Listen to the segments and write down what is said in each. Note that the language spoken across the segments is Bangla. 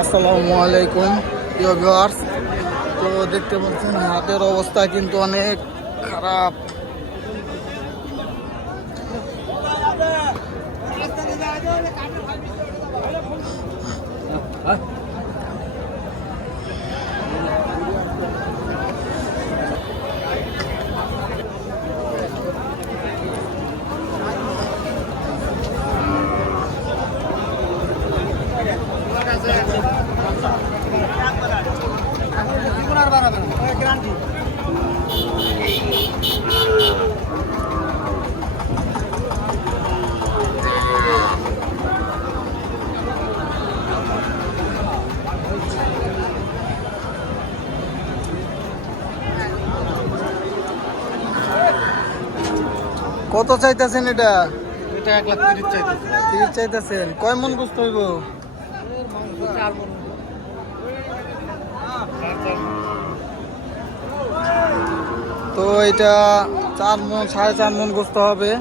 আসসালামু আলাইকুম প্রিয় ভিউয়ার্স তো দেখতে পাচ্ছেন হাতের অবস্থা কিন্তু অনেক খারাপ কত চাইতেছেন এটা? এটা এক লাখ তিরিশ চাইতেছে। তিরিশ চাইতেছেন। কয় মন বুঝতে হইব? তো এটা চার মন সাড়ে চার মন গোস্ত হবে।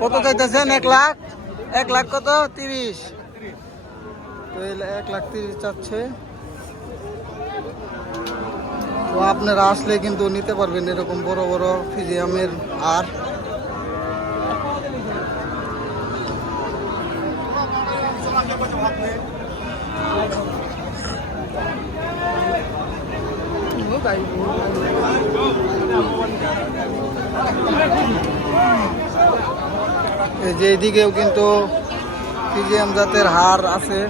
কত চাইতেছেন? এক লাখ। এক লাখ কত? তিরিশ। তো এক লাখ তিরিশ চাচ্ছে। তো আপনারা আসলে কিন্তু নিতে পারবেন এরকম বড় বড় ফিজিয়ামের আর। যে এদিকেও কিন্তু সিজিএম জাতের হার আছে।